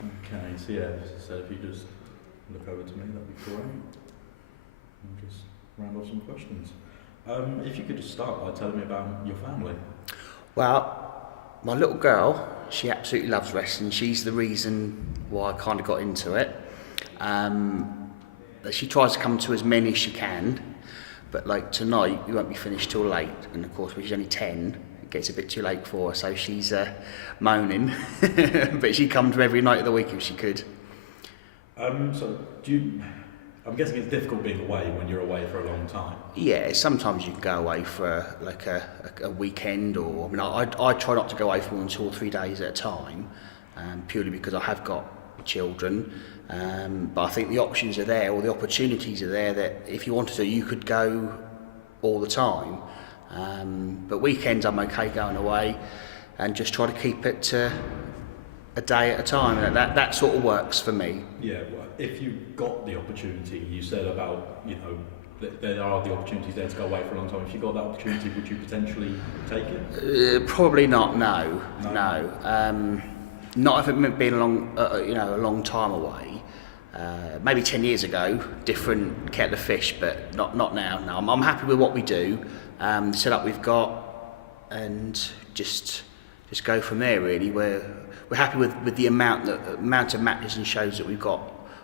Okay, so yeah, so if you just look over to me, that'd be great. And just round off some questions. If you could just start by telling me about your family. Well, my little girl, she absolutely loves wrestling. She's the reason why I kind of got into it. She tries to come to as many as she can, but like tonight, we won't be finished till late. And of course, when she's only 10, it gets a bit too late for her, so she's moaning. But she comes every night of the week if she could. So do you? I'm guessing it's difficult being away when you're away for a long time. Yeah, sometimes you can go away for a weekend, or I mean, I try not to go away for more than 2 or 3 days at a time, purely because I have got children. But I think the options are there, or the opportunities are there, that if you wanted to, you could go all the time. But weekends I'm okay going away, and just try to keep it to a day at a time. And that sort of works for me. Yeah, well, if you got the opportunity, you said about, there are the opportunities there to go away for a long time. If you got that opportunity, would you potentially take it? Probably not. No. Not if it meant being a long time away. Maybe 10 years ago, different kettle of fish, but not now. No, I'm happy with what we do, the setup we've got, and just go from there. Really, we're happy with the amount of matches and shows that we've got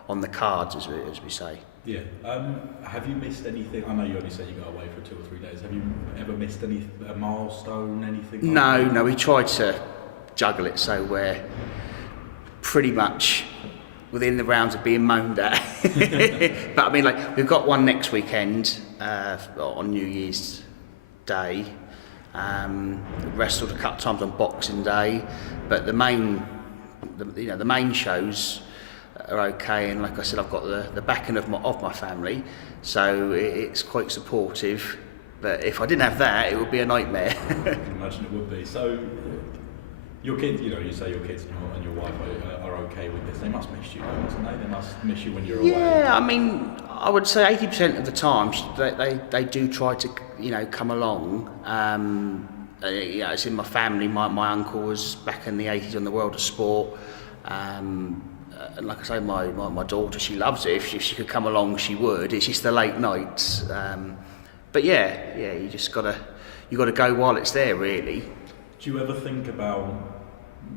on the cards, as we say. Yeah. Have you missed anything? I know you only said you got away for 2 or 3 days. Have you ever missed a milestone, anything? No. We tried to juggle it so we're pretty much within the rounds of being moaned at. But I mean, like, we've got one next weekend on New Year's Day. Wrestled a couple of times on Boxing Day, but the main shows are okay. And like I said, I've got the backing of my family, so it's quite supportive. But if I didn't have that, it would be a nightmare. I can imagine it would be. So your kids, you say your kids and your wife are okay with this. They must miss you, mustn't they? They must miss you when you're away. Yeah, I mean, I would say 80% of the time they do try to come along. It's in my family. My uncle was back in the 80s on the World of Sport. And like I say, my daughter, she loves it. If she could come along, she would. It's just the late nights. But yeah, you just gotta go while it's there, really. Do you ever think about,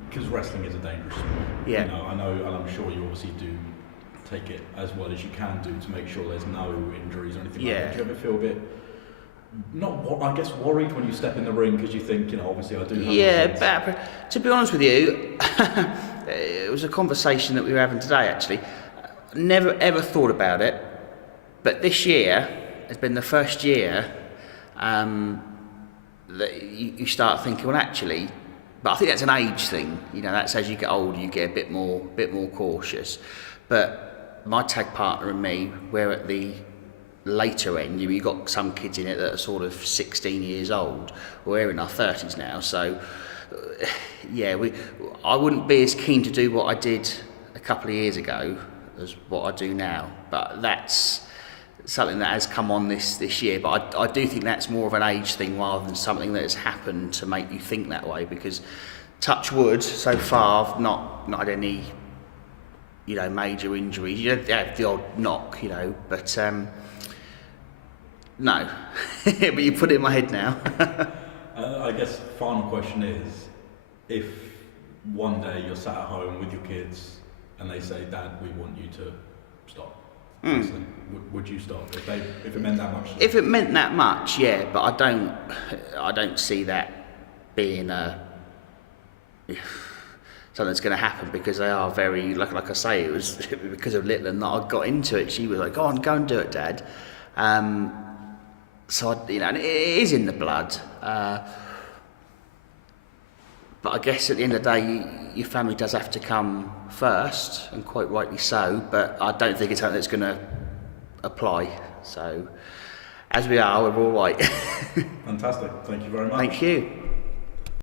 because wrestling is a dangerous sport? Yeah. I know, and I'm sure you obviously do take it as well as you can do to make sure there's no injuries or anything like that. Do you ever feel a bit, worried when you step in the ring, because you think, obviously I do have... Yeah, but to be honest with you, it was a conversation that we were having today, actually. Never ever thought about it, but this year has been the first year that you start thinking, well, actually, but I think that's an age thing. That's as you get older, you get a bit more cautious. But my tag partner and me, we're at the later end. You've got some kids in it that are sort of 16 years old. We're in our 30s now, so I wouldn't be as keen to do what I did a couple of years ago as what I do now. But that's something that has come on this year, but I do think that's more of an age thing rather than something that has happened to make you think that way, because touch wood, so far I've not had any major injuries. You have the odd knock, but no. But you put it in my head now. I guess final question is, if one day you're sat at home with your kids and they say, Dad, we want you to stop, would you stop if it meant that much? If it meant that much, yeah, but I don't see that being something that's going to happen, because they are very, like I say, it was because of Litland that I got into it. She was like, go and do it, Dad. So and it is in the blood. But I guess at the end of the day, your family does have to come first, and quite rightly so, but I don't think it's something that's going to apply. So, as we are, we're all right. Fantastic. Thank you very much. Thank you.